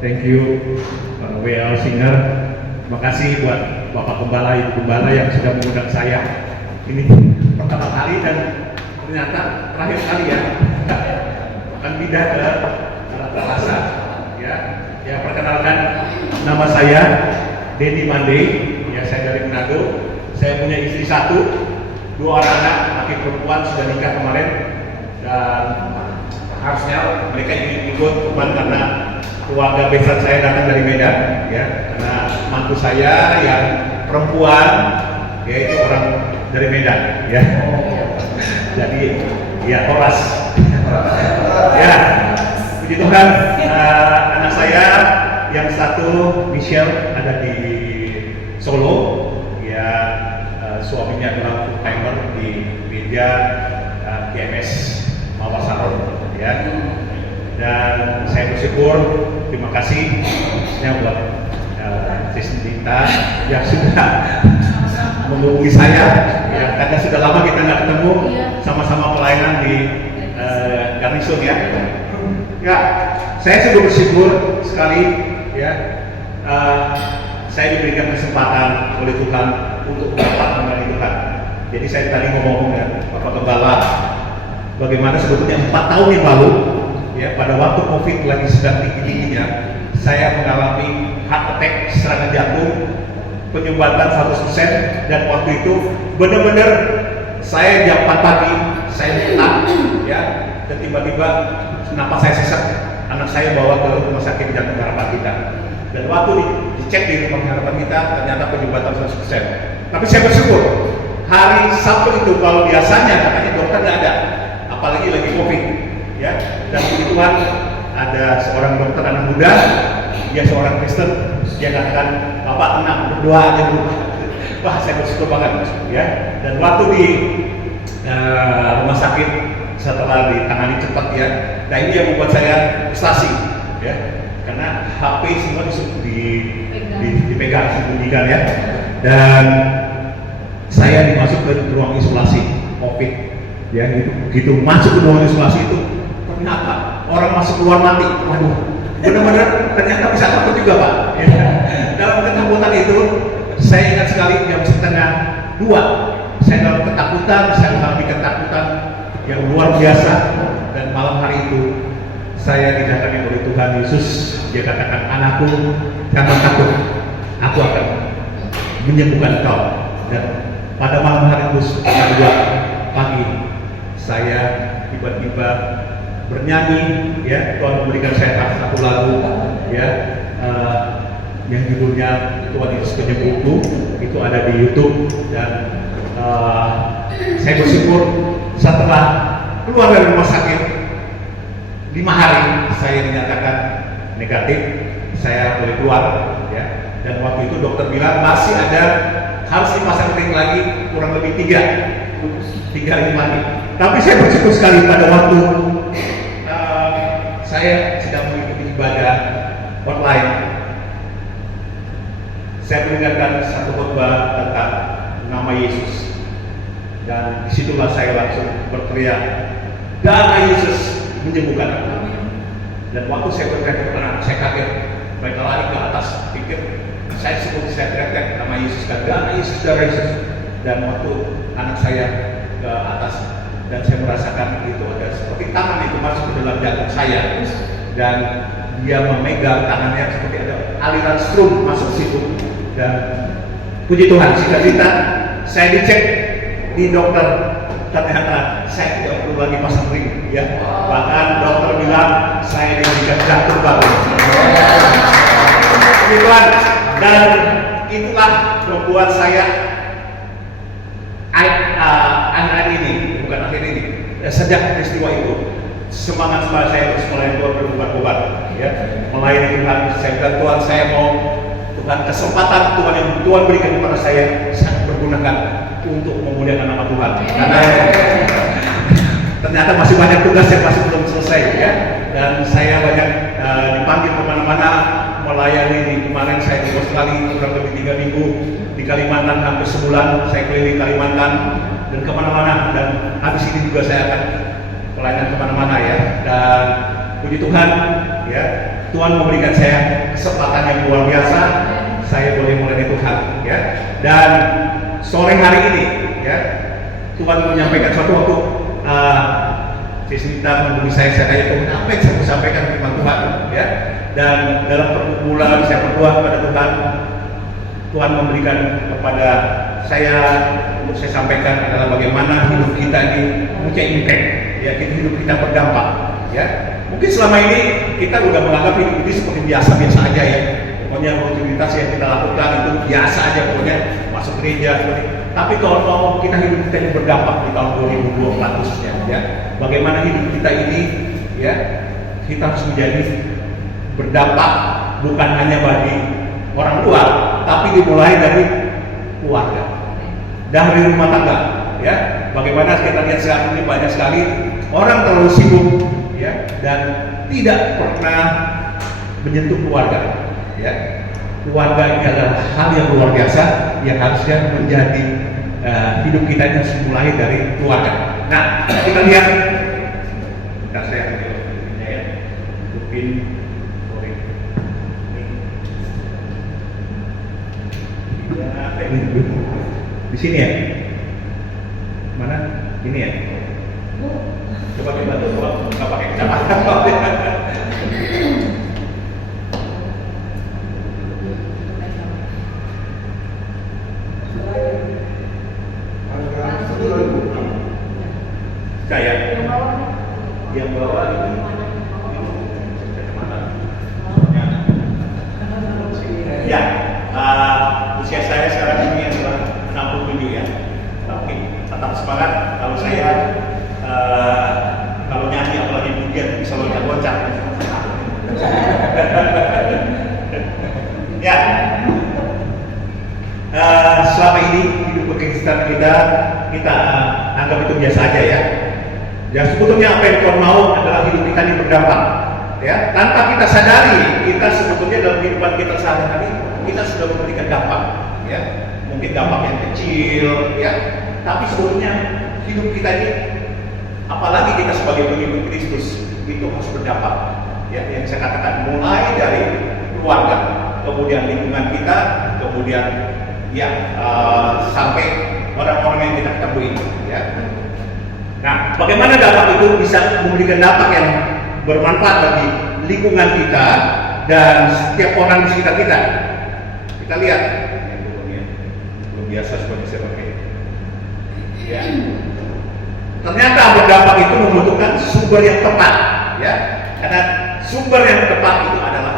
Thank you, WL Singer. Terima kasih buat Bapak Gembala, Ibu Gembala yang sudah mengundang saya. Ini pertama kali dan ternyata terakhir kali ya. Akan pindah ke bahasa. Ya, perkenalkan nama saya Denny Mande. Ya, saya dari Manado. Saya punya istri satu, 2 orang anak, laki perempuan sudah nikah kemarin dan harusnya mereka ingin ikut cuman karena keluarga besar saya datang dari Medan, ya, karena mantu saya yang perempuan yaitu orang dari Medan, ya. Jadi ya Toras, ya. Puji Tuhan, anak saya yang satu Michelle ada di Solo, ya, suaminya adalah full timer di media GMS Mawar Saron, ya. Dan saya bersyukur, terima kasih khususnya buat Sis Dita yang sudah menghubungi saya, ya, karena sudah lama kita nggak ketemu, sama-sama pelayanan di Garnison, ya. Ya, saya sudah bersyukur sekali, ya, saya diberikan kesempatan oleh Tuhan untuk dapat melayani Tuhan. Jadi saya tadi ngomong ya, Bapak Gembala, bagaimana sebetulnya 4 tahun yang lalu, ya, pada waktu COVID lagi sedang tinggi-tingginya, saya mengalami heart attack, serangan jantung, penyumbatan 100%, dan waktu itu benar-benar saya jam 4 pagi, saya letak, ya, dan tiba-tiba napas saya sesak. Anak saya bawa ke rumah sakit Jantung Harapan Kita, dan waktu dicek di rumah harapan kita ternyata penyumbatan 100%. Tapi saya bersyukur hari Sabtu itu, kalau biasanya katanya dokter nggak ada, apalagi lagi COVID, ya, dan puji Tuhan ada seorang dokter anak muda, dia seorang Kristen, dia katakan, Bapak tenang, berdoa aja dulu. Wah, saya bersyukur banget, ya. Dan waktu di rumah sakit setelah ditangani cepat, ya, nah ini yang membuat saya frustasi, ya, karena HP semua dipegang, disembunyikan, ya, dan saya dimasuk ke ruang isolasi COVID, ya, gitu masuk ke ruang isolasi itu ternyata orang masuk keluar mati. Waduh, benar-benar ternyata bisa takut juga, Pak, ya. Dalam ketakutan itu saya ingat sekali jam 1:30 saya dalam ketakutan, saya mengalami ketakutan yang luar biasa, dan malam hari itu saya didatangi oleh Tuhan Yesus. Dia katakan, anakku, jangan takut, aku akan menyembuhkan kau. Dan pada malam hari itu jam 2 pagi saya tiba-tiba bernyanyi, ya, Tuhan memberikan saya satu lagu, ya, yang judulnya Tuhan Yesus Penyembuhku, itu ada di YouTube. Dan saya bersyukur setelah keluar dari rumah sakit 5 hari saya dinyatakan negatif, saya boleh keluar, ya. Dan waktu itu dokter bilang masih ada, harus dipasang ring lagi kurang lebih 3 hari mati. Tapi saya bersyukur sekali pada waktu saya sedang mengikuti ibadah online, saya mendengarkan satu khotbah tentang nama Yesus, dan disitulah saya langsung berteriak, darah Yesus menyembuhkan aku. Dan waktu saya berteriak ke anak, saya kaget, mereka lari ke atas, pikir saya teriak nama Yesus, dan darah Yesus, darah Yesus. Dan waktu anak saya ke atas, dan saya merasakan itu ada seperti tangan itu masuk ke dalam jantung saya, dan dia memegang tangannya seperti ada aliran strum masuk situ. Dan puji Tuhan, singkat saya dicek di dokter, ternyata saya tidak perlu lagi pasang ring, ya. Bahkan dokter bilang saya diberikan jantung baru. Puji Tuhan, dan itulah membuat saya akhir ini, bukan akhir ini, sejak peristiwa itu semangat saya terus melayani Tuhan berbuat-buat, ya, melayani Tuhan. Saya bilang, Tuhan, saya mau, Tuhan, kesempatan Tuhan yang Tuhan berikan kepada saya bergunakan untuk memuliakan nama Tuhan. Karena ternyata masih banyak tugas yang masih belum selesai, ya. Dan saya banyak dipanggil kemana-mana melayani. Di kemarin saya di Australia kurang lebih 3 minggu, di Kalimantan hampir sebulan saya keliling Kalimantan dan kemana-mana. Dan habis ini juga saya akan pelayanan kemana-mana, ya. Dan puji Tuhan, ya, Tuhan memberikan saya kesempatan yang luar biasa, saya boleh melayani Tuhan, ya. Dan sore hari ini, ya, Tuhan menyampaikan suatu waktu, Sinta menghubungi saya tanya, Tuhan, apa yang saya mau sampaikan firman Tuhan, ya. Dan dalam pergumulan saya berdoa kepada Tuhan, Tuhan memberikan kepada saya untuk saya sampaikan adalah bagaimana hidup kita ini punya impact, ya, hidup kita berdampak, ya. Mungkin selama ini kita udah menganggap hidup ini seperti biasa-biasa aja, ya. Pokoknya rutinitas yang kita lakukan itu biasa aja, pokoknya masuk gereja seperti. Tapi kalau mau kita hidup kita ini berdampak di tahun 2024 khususnya, ya. Bagaimana hidup kita ini, ya, kita harus menjadi berdampak bukan hanya bagi orang luar, tapi dimulai dari keluarga, dari rumah tangga, ya. Bagaimana kita lihat sekarang ini banyak sekali orang terlalu sibuk, ya, dan tidak pernah menyentuh keluarga, ya. Keluarga ini adalah hal yang luar biasa yang harusnya menjadi hidup kita ini harus mulai dari keluarga. Nah, kita lihat, bentar saya ambil ini ya, Upin, sorry, ini di sini ya, mana? Ini ya. Coba kita coba nggak pakai kacamata. Saya yang bawa ini kacamata. Ya, usia saya sekarang ini adalah 67 ya. Oke, tetap semangat. Kalau saya kalau nyanyi apalagi buget bisa loncat-loncat. Ya, selama ini hidup berkristenan kita anggap itu biasa aja, ya. Ya, sebetulnya apa yang Tuhan mau adalah hidup kita ini berdampak, ya. Tanpa kita sadari, kita sebetulnya dalam kehidupan kita sehari-hari kita sudah memberikan dampak, ya. Mungkin dampak yang kecil, ya. Tapi sebetulnya hidup kita ini, apalagi kita sebagai pengikut Kristus, itu harus berdampak, ya. Yang saya katakan mulai dari keluarga, kemudian lingkungan kita, kemudian ya sampai orang-orang yang kita temui, ya. Nah, bagaimana dampak itu bisa memberikan dampak yang bermanfaat bagi lingkungan kita dan setiap orang di sekitar kita? Kita lihat, belum biasa seperti saya pakai. Ya. Ternyata berdampak itu membutuhkan sumber yang tepat, ya. Karena sumber yang tepat itu adalah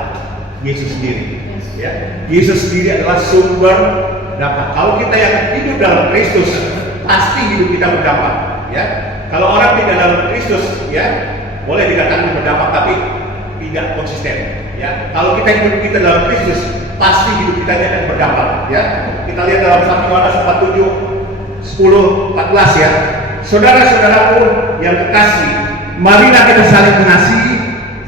Yesus sendiri, ya. Yesus sendiri adalah sumber dampak. Kalau kita yang hidup dalam Kristus, pasti hidup kita berdampak, ya. Kalau orang tidak dalam Kristus, ya, boleh dikatakan berdampak tapi tidak konsisten, ya. Kalau hidup kita dalam Kristus, pasti hidup kita akan berdampak, ya. Kita lihat dalam 1 Yohanes 4:7, 10, 14, ya. Saudara-saudaraku yang kekasih, marilah kita saling mengasihi,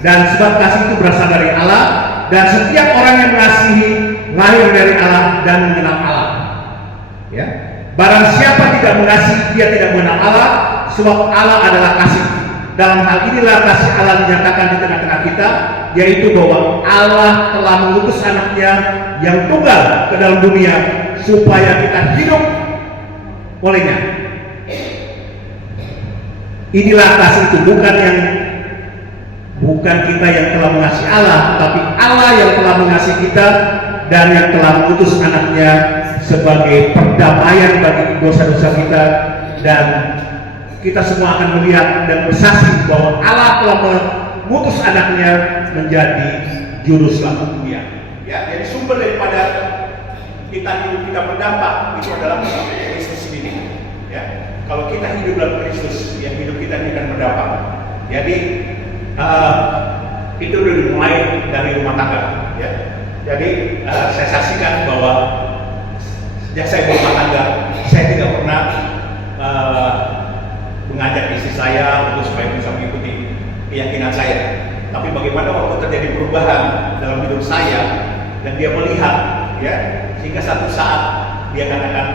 dan sebab kasih itu berasal dari Allah, dan setiap orang yang mengasihi lahir dari Allah dan mengenal Allah, ya. Barang siapa tidak mengasihi, dia tidak mengenal Allah, sebab Allah adalah kasih. Dalam hal inilah kasih Allah dinyatakan di tengah-tengah kita, yaitu bahwa Allah telah mengutus anaknya yang tunggal ke dalam dunia supaya kita hidup olehnya. Inilah kasih itu, bukan kita yang telah mengasihi Allah, tapi Allah yang telah mengasihi kita dan yang telah mengutus anaknya sebagai perdamaian bagi dosa-dosa kita, dan kita semua akan melihat dan bersaksi bahwa Allah telah mengutus anaknya menjadi juru selamat dunia, ya. Jadi sumber daripada hidup kita berdampak itu adalah Kristus sendiri, ya. Kalau kita hidup dalam Kristus, ya, hidup kita ini akan berdampak. Jadi itu sudah dimulai dari rumah tangga, ya. Jadi saya saksikan bahwa sejak saya berumah tangga, saya tidak pernah mengajak istri saya untuk supaya bisa mengikuti keyakinan saya. Tapi bagaimana waktu terjadi perubahan dalam hidup saya dan dia melihat, ya, sehingga satu saat dia katakan,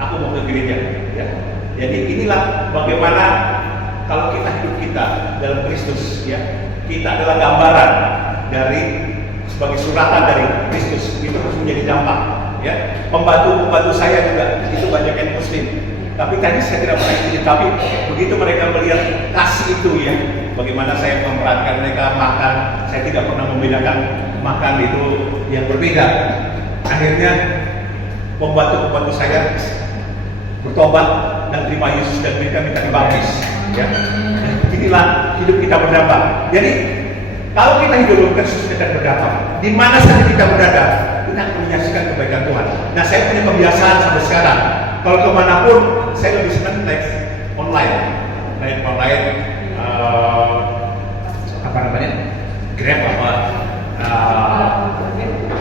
aku mau ke gereja, ya. Jadi inilah bagaimana kalau kita hidup kita dalam Kristus, ya, kita adalah gambaran dari sebagai suratan dari Kristus, itu harus menjadi dampak. Ya, pembantu saya juga itu banyak yang Muslim. Tapi tadi saya tidak pernah itu, tapi begitu mereka melihat kasih itu ya, bagaimana saya memperhatikan mereka makan, saya tidak pernah membedakan makan itu yang berbeda. Akhirnya pembantu saya bertobat dan terima Yesus dan mereka minta dibaptis. Ya, inilah hidup kita berdampak. Jadi kalau kita hidup Kristus dan berdampak, di mana saja kita berada, kita akan menyaksikan kebaikan Tuhan. Nah, saya punya kebiasaan sampai sekarang. Kalau kemanapun, saya lebih senang naik online, apa namanya, Grab apa,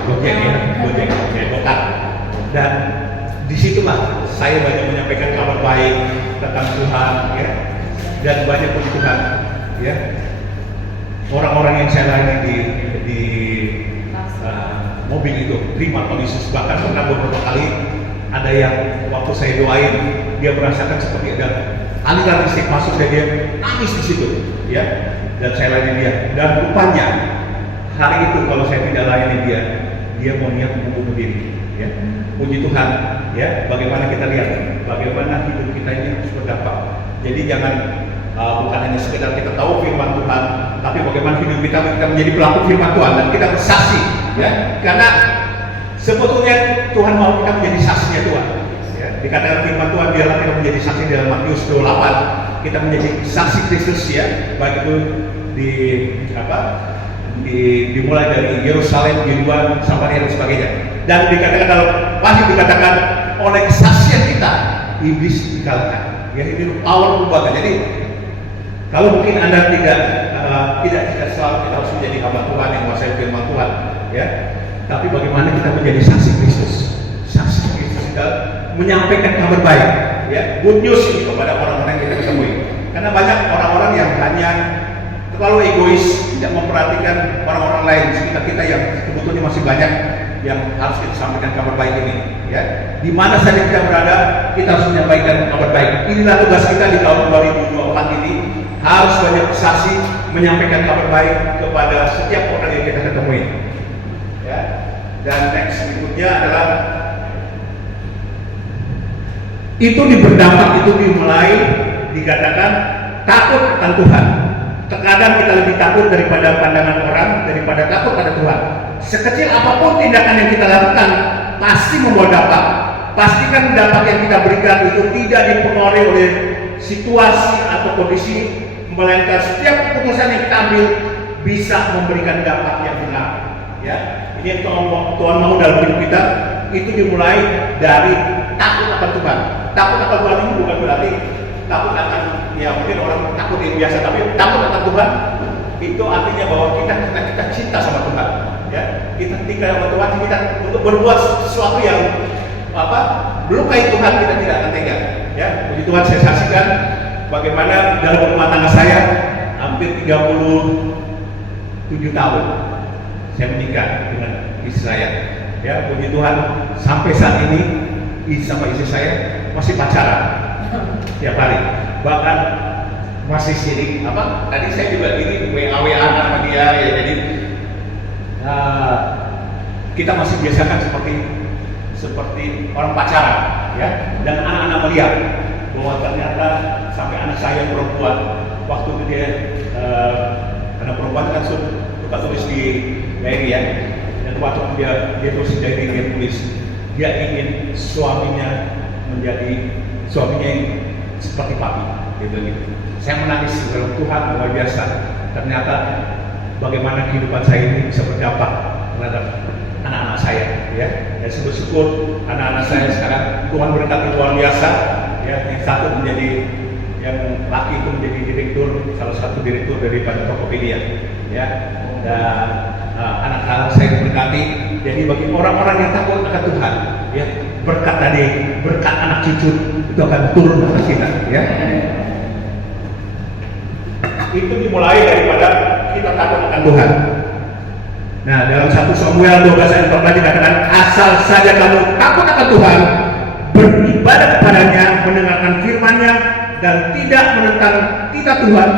Gojek ya, Gojek. Dan disitulah saya banyak menyampaikan kabar baik tentang Tuhan, ya, dan banyak puji Tuhan, ya. Orang-orang yang saya layani di mobil itu terima Tuhan Yesus. Bahkan pernah beberapa kali ada yang waktu saya doain dia merasakan seperti ada aliran listrik masuk dan dia nangis di situ, ya. Dan saya layani dia. Dan rupanya hari itu kalau saya tidak layani dia mau niat membunuh diri, ya. Puji Tuhan, ya. Bagaimana kita lihat, bagaimana hidup kita ini harus berdampak. Jadi jangan bukan hanya sekedar kita tahu firman Tuhan, tapi bagaimana hidup kita menjadi pelaku firman Tuhan dan kita bersaksi, ya. Karena sebetulnya Tuhan mau kita menjadi saksinya Tuhan. Ya. Dikatakan firman Tuhan biarlah kita menjadi saksi dalam Matius 28. Kita menjadi saksi Kristus, ya, baik itu dimulai dari Yerusalem, di luar Samaria dan sebagainya. Dan dikatakan kalau Wahyu dikatakan oleh kesaksian kita iblis dikalahkan. Ya, ini power perbuatan. Jadi kalau mungkin Anda tidak selalu kita harus menjadi hamba Tuhan yang menguasai firman Tuhan, ya. Tapi bagaimana kita menjadi saksi Kristus? Saksi Kristus kita menyampaikan kabar baik, ya, good news ini kepada orang-orang yang kita ketemui. Karena banyak orang-orang yang hanya terlalu egois, tidak memperhatikan orang-orang lain sekitar kita yang sebetulnya masih banyak yang harus kita sampaikan kabar baik ini, ya. Di mana saja kita berada, kita harus menyampaikan kabar baik. Inilah tugas kita di tahun 2024 ini, harus banyak saksi menyampaikan kabar baik kepada setiap orang yang kita ketemui. Ya. Dan next berikutnya adalah itu berdampak, itu dimulai dikatakan takut akan Tuhan. Terkadang kita lebih takut daripada pandangan orang, daripada takut pada Tuhan. Sekecil apapun tindakan yang kita lakukan pasti membawa dampak. Pastikan dampak yang kita berikan itu tidak dipengaruhi oleh situasi atau kondisi, melainkan setiap keputusan yang kita ambil bisa memberikan dampak yang benar. Ya, ini yang Tuhan mau dalam hidup kita. Itu dimulai dari takut akan Tuhan. Takut akan Tuhan ini bukan berarti takut akan, ya mungkin orang takut yang biasa, tapi takut akan Tuhan itu artinya bahwa kita cinta sama Tuhan, ya. Kita tinggal sama Tuhan, kita untuk berbuat sesuatu yang melukai Tuhan, kita tidak akan tega, ya. Puji Tuhan, saya saksikan bagaimana dalam rumah tangga saya hampir 37 tahun saya menikah dengan istri saya, ya. Puji Tuhan, sampai saat ini sama istri saya masih pacaran tiap hari, bahkan masih sirik tadi saya juga ini WA sama dia, ya. Jadi kita masih biasakan seperti orang pacaran, ya. Dan anak-anak melihat bahwa ternyata sampai anak saya perempuan waktu itu dia karena perempuan kan suka tulis di diary, ya. Dan waktu dia tulis di diary, dia tulis dia ingin suaminya menjadi suaminya yang seperti papi, gitu. Saya menangis dalam Tuhan, luar biasa. Ternyata bagaimana kehidupan saya ini bisa berdampak terhadap anak-anak saya, ya. Dan syukur anak-anak saya sekarang Tuhan berkati luar biasa, ya. Yang satu menjadi, yang laki itu menjadi direktur, salah satu direktur daripada Tokopedia, ya. Dan anak-anak saya berkati. Jadi bagi orang-orang yang takut akan Tuhan, ya, berkat tadi, berkat anak cucu itu akan turun atas kita, ya. Itu dimulai daripada kita takut akan Tuhan. Nah, dalam 1 Samuel 12 ayat 14 dikatakan, asal saja kamu takut akan Tuhan, beribadah kepadanya, mendengarkan firman-Nya, dan tidak menentang titah Tuhan,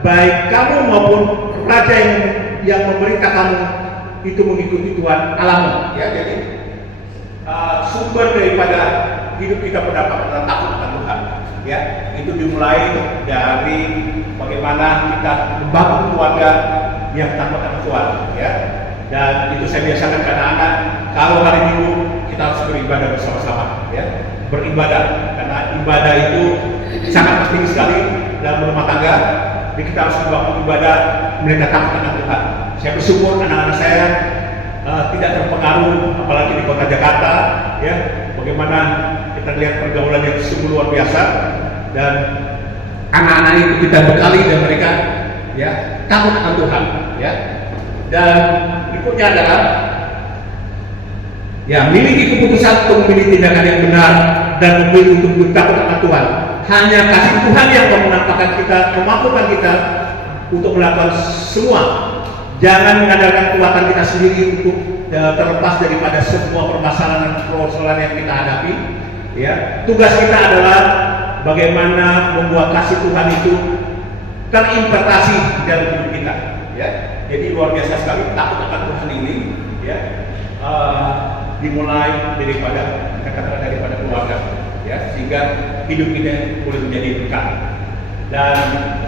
baik kamu maupun raja yang yang memerintah kamu itu mengikuti Tuhan Allahmu. Ya, jadi sumber daripada hidup kita pendapat adalah takut akan Tuhan. Ya, itu dimulai dari bagaimana kita membangun keluarga yang takut akan Tuhan. Ya, dan itu saya biasakan ke anak-anak. Kalau hari Minggu kita harus beribadah bersama-sama. Ya, beribadah karena ibadah itu sangat penting sekali dalam rumah tangga. Jadi kita harus membangun ibadah mereka takut akan Tuhan. Saya bersyukur anak-anak saya tidak terpengaruh, apalagi di kota Jakarta, ya, bagaimana kita lihat pergaulan yang sungguh luar biasa, dan anak-anak itu kita bekali dan mereka, ya, takut akan Tuhan, ya. Dan berikutnya adalah, ya, miliki keputusan untuk memilih tindakan yang benar dan memilih untuk takut akan Tuhan. Hanya kasih Tuhan yang menampakkan kita, memampukan kita untuk melakukan semua. Jangan mengandalkan kekuatan kita sendiri untuk terlepas daripada semua permasalahan yang kita hadapi. Ya, tugas kita adalah bagaimana membuat kasih Tuhan itu terinterpretasi dalam hidup kita. Ya, jadi luar biasa sekali takut akan Tuhan ini. Ya, dimulai daripada keluarga. Ya, sehingga hidup kita boleh menjadi berkah. Dan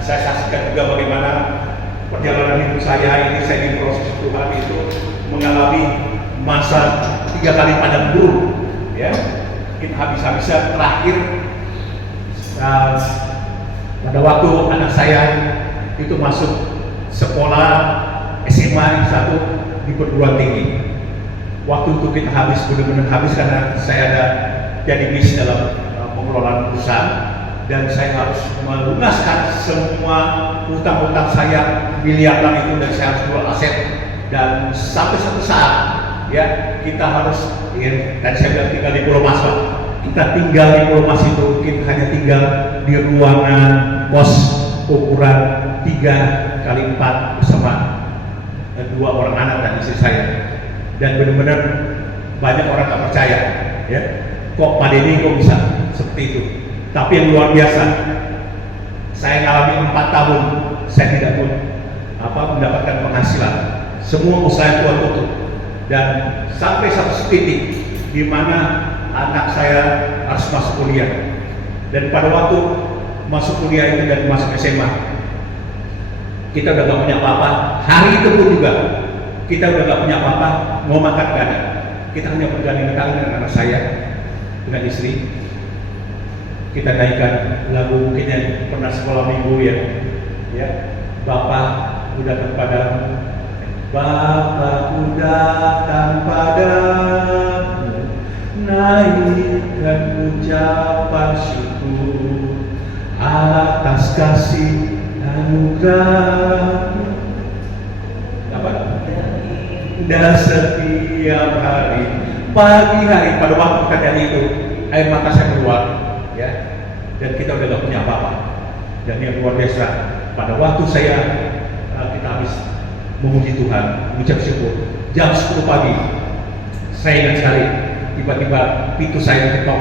saya saksikan juga bagaimana perjalanan hidup saya ini, saya di proses Tuhan itu mengalami masa 3 kali padang gurun, ya. Kita habis-habisan terakhir pada waktu anak saya itu masuk sekolah SMA yang satu di perguruan tinggi. Waktu itu kita habis, benar-benar habis karena saya ada jadi bis dalam pengelolaan perusahaan, dan saya harus melunaskan semua hutang-hutang saya miliaran itu, dan saya harus jual aset. Dan sampai satu saat, ya, kita harus, ya, tadi saya bilang tinggal di Pulau Mas, Pak. Kita tinggal di Pulau Mas itu, kita hanya tinggal di ruangan kos ukuran 3x4 bersama 2 orang anak dan istri saya. Dan benar-benar banyak orang tak percaya, ya, kok Pak Denny kok bisa seperti itu. Tapi yang luar biasa, saya ngalami 4 tahun saya tidak pun mendapatkan penghasilan. Semua usaha Tuhan tutup, dan sampai satu titik di mana anak saya harus masuk kuliah. Dan pada waktu masuk kuliah itu dan masuk SMA, kita udah gak punya apa-apa. Hari itu pun juga kita udah gak punya apa-apa, mau makan gak ada. Kita hanya bergandeng tangan dengan anak saya, dengan istri. Kita naikkan lagu mungkin yang pernah sekolah minggu, ya, Bapak udah padamu, Bapak datang padamu, naikkan ucapan syukur atas kasih anugerah-Mu. Dan setiap hari, pagi hari, pada waktu kejadian itu, air mata saya keluar, ya, dan kita udah gak punya apa-apa. Dan yang luar biasa, pada waktu kita habis memuji Tuhan, mengucap syukur, jam 10 pagi, saya ingat sekali, tiba-tiba pintu saya diketok,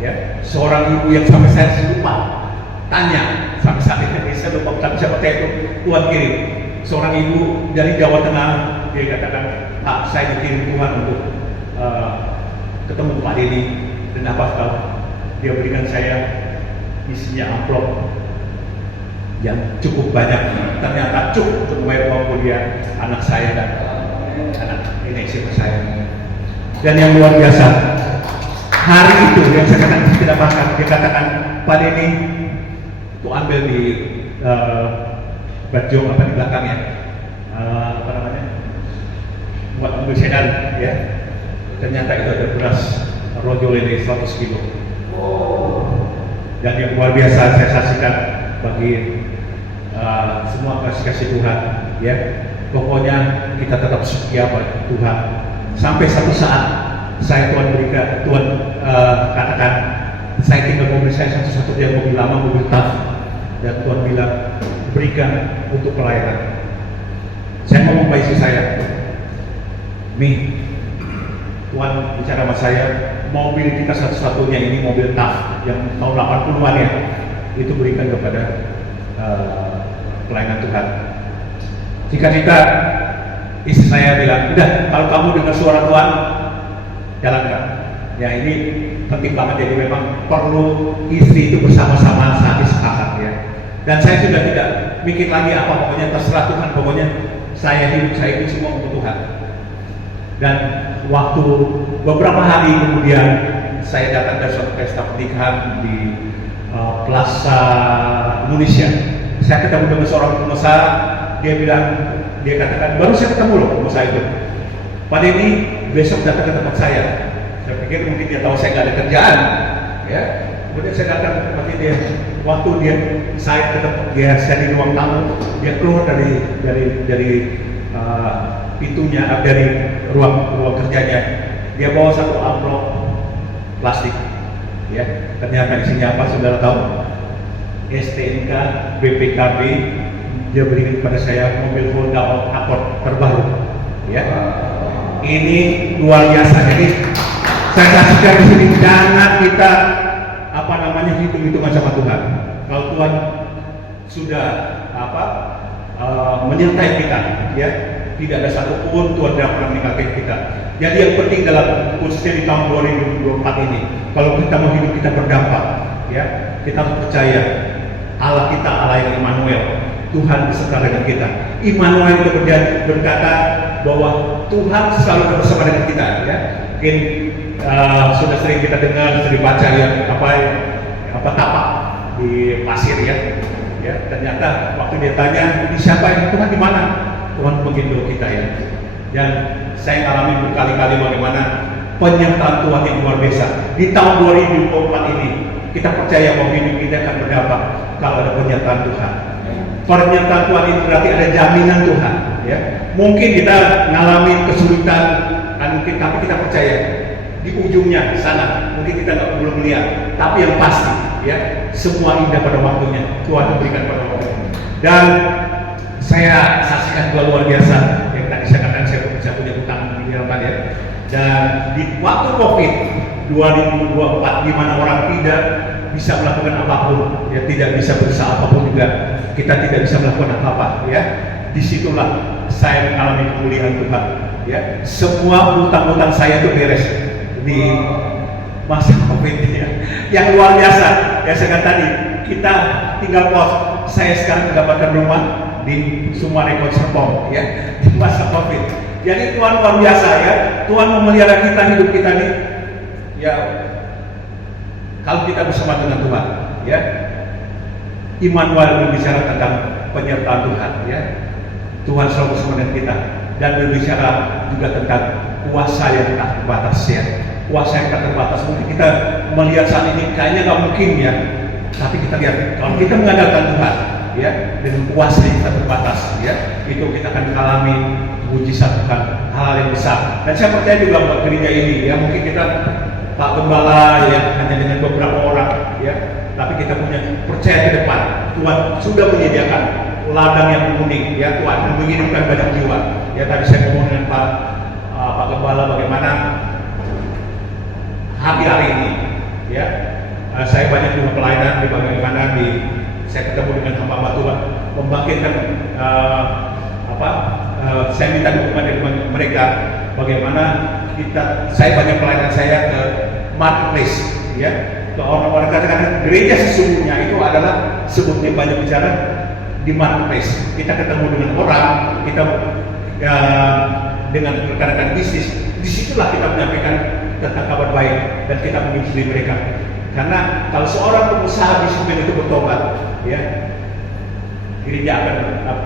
ya, seorang ibu yang sampai saya lupa tanya, sampai saat ini saya lupa ucap siapa itu, Tuhan kirim. Seorang ibu dari Jawa Tengah, dia katakan, Pak, saya dikirim Tuhan untuk ketemu Pak Denny. Dan apa tahu, dia berikan saya isinya amplop yang cukup banyak, ternyata cukup untuk membayar uang kuliah anak saya dan anak ini istri saya. Dan yang luar biasa, hari itu yang saya katakan tidak makan, dia katakan, Pak Denny, tuh ambil di baju apa di belakangnya, apa namanya, buat mobil sedan, ya. Ternyata itu ada beras rojo ini 100 kilo. Dan yang luar biasa saya saksikan bagi semua kasih Tuhan, ya. Pokoknya kita tetap setia pada Tuhan sampai satu saat saya Tuhan katakan, saya tinggal mobil saya satu-satunya mobil lama, mobil TAF, dan Tuhan bilang berikan untuk pelayanan. Saya ngomong pada istri saya, Mi, Tuhan bicara sama saya, mobil kita satu-satunya ini mobil TAF yang tahun 80-an, ya, itu berikan kepada pelayanan Tuhan. Jika kita istri saya bilang, udah kalau kamu dengar suara Tuhan, jalankan. Ya ini penting banget, jadi memang perlu istri itu bersama-sama saat istirahat ya. Dan saya sudah tidak mikir lagi apa, pokoknya terserah Tuhan, pokoknya saya hidup semua untuk Tuhan. Dan waktu beberapa hari kemudian saya datang dari suatu pesta pernikahan di Plaza Indonesia. Saya ketemu dengan seorang pengusaha, dia katakan, baru saya ketemu loh pengusaha itu. Pak Denny besok datang ke tempat saya. Saya pikir mungkin dia tahu saya nggak ada kerjaan, ya. Kemudian saya datang ke tempat dia. Waktu saya ketemu saya di ruang tamu, dia keluar dari pintunya, dari ruang kerjanya. Dia bawa satu amplop plastik, ya. Ternyata isinya apa, saudara tahu? STNK, BPKB. Dia berikan kepada saya mobil Honda Accord terbaru, ya. Ini luar biasa. Jadi saya saksikan di sini, jangan kita hitung-hitungan sama Tuhan. Kalau Tuhan sudah menyertai kita, ya, tidak ada satupun Tuhan tidak pernah meninggalkan kita. Jadi yang penting dalam khususnya di tahun 2024 ini, kalau kita mau hidup kita berdampak, ya, kita harus percaya Allah kita Allah yang Immanuel, Tuhan beserta dengan kita. Immanuel itu berkata bahwa Tuhan selalu bersama dengan kita, ya. Mungkin sudah sering kita dengar, sering baca ya tapak di pasir, ya. Ternyata waktu dia tanya, ini siapa yang Tuhan di mana? Tuhan menggendong kita, ya. Dan saya alami berkali-kali bagaimana penyertaan Tuhan yang luar biasa. Di tahun 2024 ini kita percaya bahwa hidup kita akan berdampak kalau ada penyertaan Tuhan. Pernyataan Tuhan itu berarti ada jaminan Tuhan, ya. Mungkin kita mengalami kesulitan, tapi kita percaya di ujungnya di sana mungkin kita belum melihat, tapi yang pasti, ya, semua indah pada waktunya Tuhan berikan pada waktunya. Dan saya saksikan juga luar biasa yang tadi saya katakan, saya punya utang di Jerman, ya. Dan di waktu COVID 2024 di mana orang tidak bisa melakukan apapun, ya, tidak bisa berusaha apapun juga, kita tidak bisa melakukan apa-apa, ya. Disitulah saya mengalami kemuliaan Tuhan, ya. Semua hutang-hutang saya itu beres di masa COVID, ya. Yang luar biasa, ya, saya katakan tadi, kita tinggal pos. Saya sekarang mendapatkan rumah di Sumarekon Serpong, ya, di masa COVID. Jadi Tuhan luar biasa, ya. Tuhan memelihara kita, hidup kita nih, ya. Kalau kita bersama dengan Tuhan, ya. Immanuel berbicara tentang penyertaan Tuhan, ya. Tuhan selalu bersama dengan kita, dan berbicara juga tentang kuasa yang tak terbatas, ya. Kuasa yang tak terbatas. Mungkin kita melihat saat ini kayaknya nggak mungkin, ya. Tapi kita lihat, kalau kita mengandalkan Tuhan, ya, dengan kuasa yang tak terbatas, ya, itu kita akan mengalami mujizat Tuhan, hal yang besar. Dan saya percaya juga buat gereja ini, ya, mungkin kita Pak Gembala, ya, hanya dengan beberapa orang, ya, tapi kita punya percaya ke depan. Tuhan sudah menyediakan ladang yang kuning, ya. Tuhan menghidupkan banyak jiwa, ya. Tadi saya ngomong dengan Pak Gembala bagaimana hari ini, ya, saya banyak juga pelayanan di bagaimana saya ketemu dengan hamba Tuhan membangkitkan saya minta dukungan dari mereka bagaimana saya banyak pelayanan saya ke marketplace, ya, ke orang-orang. Katakan gereja sesungguhnya itu adalah sebutnya banyak bicara di marketplace. Kita ketemu dengan orang, kita dengan rekan-rekan bisnis, disitulah kita menyampaikan tentang kabar baik dan kita menginjili mereka. Karena kalau seorang pengusaha bisnis itu bertobat, ya, gereja akan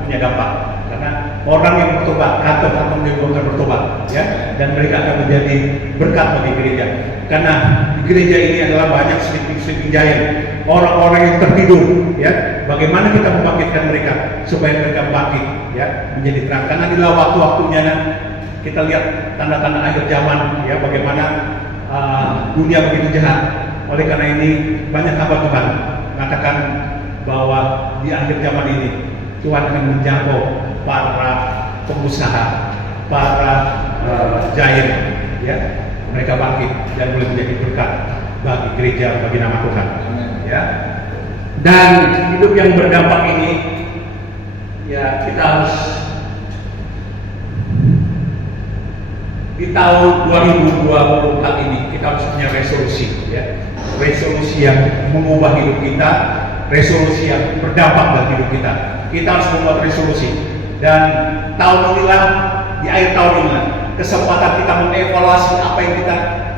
punya dampak. Karena orang yang bertobat, kantong-kantong dia akan bertobat, ya, dan mereka akan menjadi berkat bagi gereja. Karena di gereja ini adalah banyak sleeping giant, orang-orang yang tertidur, ya. Bagaimana kita membangkitkan mereka supaya mereka bangkit, ya, menjadi terang. Karena inilah waktu-waktunya, kita lihat tanda-tanda akhir zaman, ya, bagaimana dunia begitu jahat. Oleh karena ini banyak hamba Tuhan mengatakan bahwa di akhir zaman ini Tuhan akan menjangkau para pengusaha, para giant, ya, mereka bangkit dan boleh menjadi berkat bagi gereja, bagi nama Tuhan, ya. Dan hidup yang berdampak ini, ya, kita harus di tahun 2024 ini kita harus punya resolusi, ya. Resolusi yang mengubah hidup kita, resolusi yang berdampak bagi hidup kita. Kita harus membuat resolusi, dan tahun inilah, di akhir tahun inilah kesempatan kita mengevaluasi apa yang kita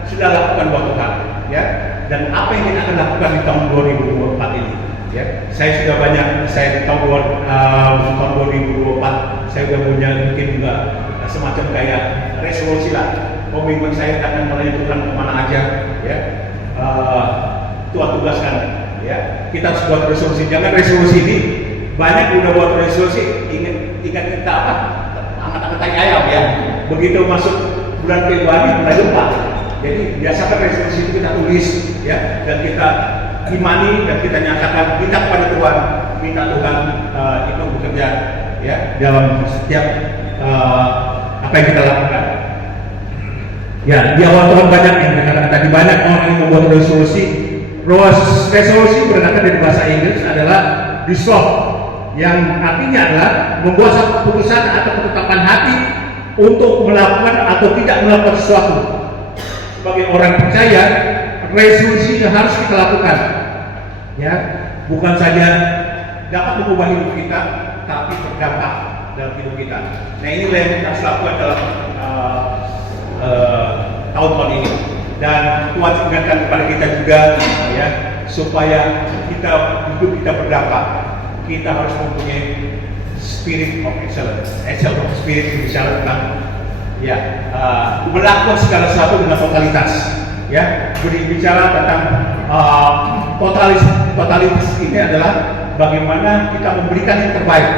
sudah lakukan buat Tuhan, ya, dan apa yang kita akan lakukan di tahun 2024 ini. Ya, saya sudah banyak, saya di tahun 2024 saya sudah punya mungkin juga semacam kayak resolusi lah, komitmen saya akan melanjutkan kemana aja, ya. Tuhan tugaskan, ya. Kita harus buat resolusi. Jangan resolusi ini banyak udah buat resolusi, ingat kita apa? Angkat-angkat tai ayam, ya. Begitu masuk bulan Februari mulai lupa. Jadi biasakan resolusi itu kita tulis, ya, dan kita imani dan kita nyatakan, minta kepada Tuhan, minta Tuhan itu bekerja, ya, dalam setiap apa yang kita lakukan. Ya, di awal tahun banyak yang dikatakan tadi, banyak orang yang membuat resolusi. Resolusi berangkat dari bahasa Inggris adalah resolve, yang artinya adalah membuat satu keputusan atau ketetapan hati untuk melakukan atau tidak melakukan sesuatu. Sebagai orang percaya, resolusi yang harus kita lakukan, ya, bukan saja dapat mengubah hidup kita, tapi berdampak dalam hidup kita. Nah, inilah yang kita harus lakukan dalam tahun-tahun ini, dan Tuhan ingatkan kepada kita juga, ya, supaya hidup kita berdampak. Kita harus mempunyai spirit of excellence, spirit berbicara tentang, ya, melakukan segala sesuatu dengan totalitas, ya. Berbicara tentang totalitas ini adalah bagaimana kita memberikan yang terbaik,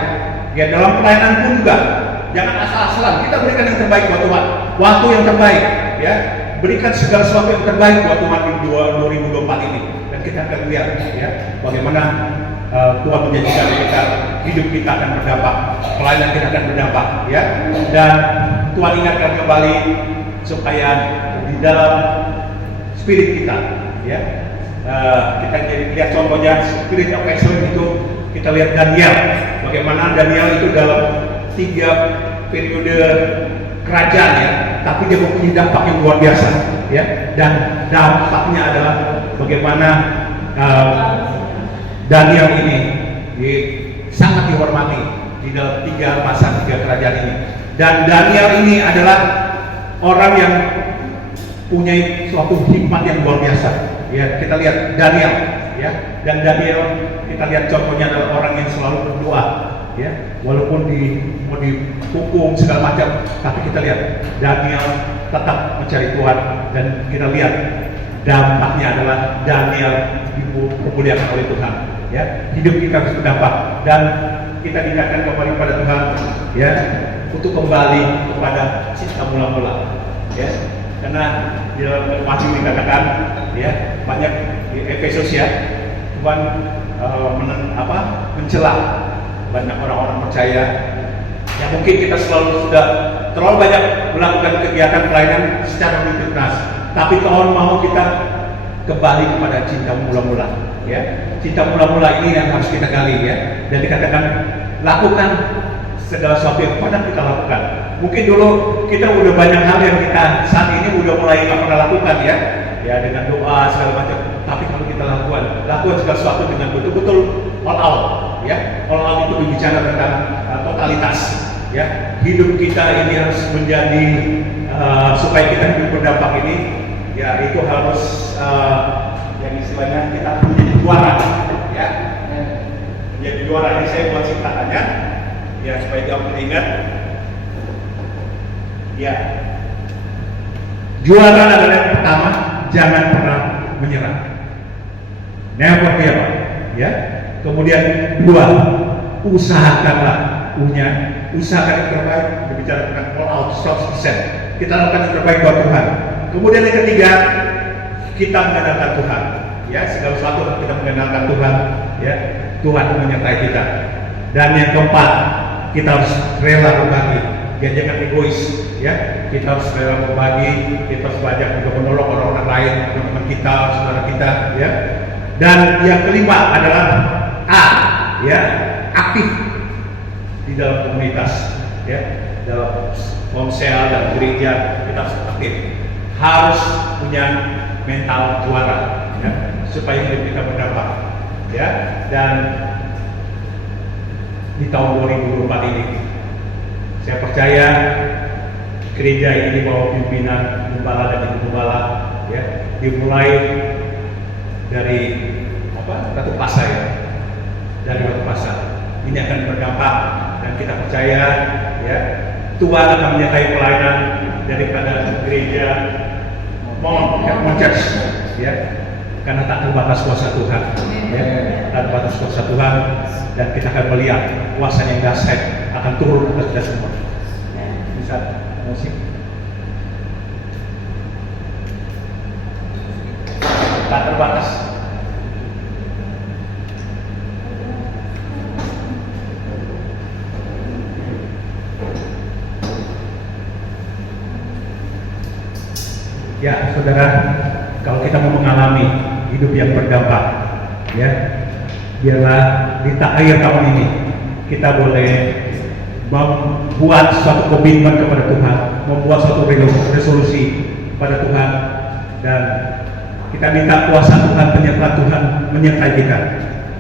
ya, dalam pelayanan pun juga. Jangan asal-asalan, kita berikan yang terbaik buat Tuhan, waktu yang terbaik, ya, berikan segala sesuatu yang terbaik buat Tuhan di 2024 ini, dan kita akan lihat, ya, bagaimana Tuhan menjadikan hidup kita akan berdampak, pelayanan kita akan berdampak, ya. Dan Tuhan ingatkan kembali supaya di dalam spirit kita, ya, kita jadi lihat contohnya spirit of excellence itu. Kita lihat Daniel, bagaimana Daniel itu dalam 3 periode kerajaan, ya, tapi dia mempunyai dampak yang luar biasa, ya. Dan dampaknya adalah bagaimana Daniel ini sangat dihormati di dalam 3 kerajaan ini. Dan Daniel ini adalah orang yang punya suatu hikmat yang luar biasa, ya. Kita lihat Daniel, ya, dan Daniel kita lihat contohnya adalah orang yang selalu berdoa, ya, walaupun mau dihukum segala macam, tapi kita lihat Daniel tetap mencari Tuhan, dan kita lihat dampaknya adalah Daniel dipermuliakan oleh Tuhan, ya. Hidup kita harus berdampak, dan kita diingatkan kembali pada Tuhan, ya, untuk kembali kepada cinta mula-mula, ya. Karena di dalam masih dikatakan, ya, banyak di Efesus, ya, Tuhan mencela banyak orang-orang percaya. Ya, mungkin kita sudah terlalu banyak melakukan kegiatan pelayanan secara rutinitas, tapi Tuhan mau kita kembali kepada cinta mula-mula, ya. Cinta mula-mula ini yang harus kita gali, ya. Dan dikatakan lakukan segala sesuatu yang pernah kita lakukan. Mungkin dulu kita udah banyak hal yang kita saat ini udah mulai nggak pernah lakukan, ya, dengan doa segala macam. Tapi kalau kita lakukan segala sesuatu dengan betul-betul all out, ya. All out itu berbicara tentang totalitas, ya. Hidup kita ini harus menjadi supaya kita hidup berdampak ini, ya, itu harus yang istilahnya kita menjadi juara, ya. Menjadi juara. Ini saya buat singkatannya, ya, supaya gampang ingat. Ya, juara adalah yang pertama, jangan pernah menyerah. Never give up, ya. Kemudian 2, usahakanlah, usahakan yang terbaik. Berbicara tentang all out 100%. Kita lakukan yang terbaik buat Tuhan. Kemudian yang ketiga, kita mengandalkan Tuhan, ya. Segala sesuatu kita mengandalkan Tuhan, ya. Tuhan menyertai kita. Dan yang keempat, kita harus rela berbagi, ya, jangan egois, ya. Kita harus rela berbagi, kita harus banyak juga menolong orang-orang lain, teman-teman kita, saudara kita, ya. Dan yang kelima adalah A, ya, aktif di dalam komunitas, ya, dalam konsel dan gereja. Kita harus aktif, harus punya mental juara, ya, supaya hidup kita berdampak, ya. Dan di tahun 2024 ini, saya percaya gereja ini di bawah pimpinan gembala dan ibu gembala, ya, dimulai dari Batu Pasar, ya, dari Batu Pasar ini akan berdampak, dan kita percaya, ya, Tuhan akan menyertai pelayanan daripada gereja Mount Church, ya, karena tak terbatas kuasa Tuhan, ya, tak terbatas kuasa Tuhan, dan kita akan melihat kuasa yang dahsyat akan turun ke kita semua. Bisa musik. Tak terbatas. Ya, saudara, kalau kita mau mengalami hidup yang berdampak, ya, biarlah di akhir tahun ini kita boleh membuat suatu komitmen kepada Tuhan, membuat suatu resolusi pada Tuhan, dan kita minta kuasa Tuhan, penyertaan Tuhan menyertai kita.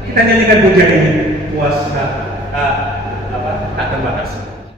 Kita nyanyikan pujian ini, kuasa tak terbatas.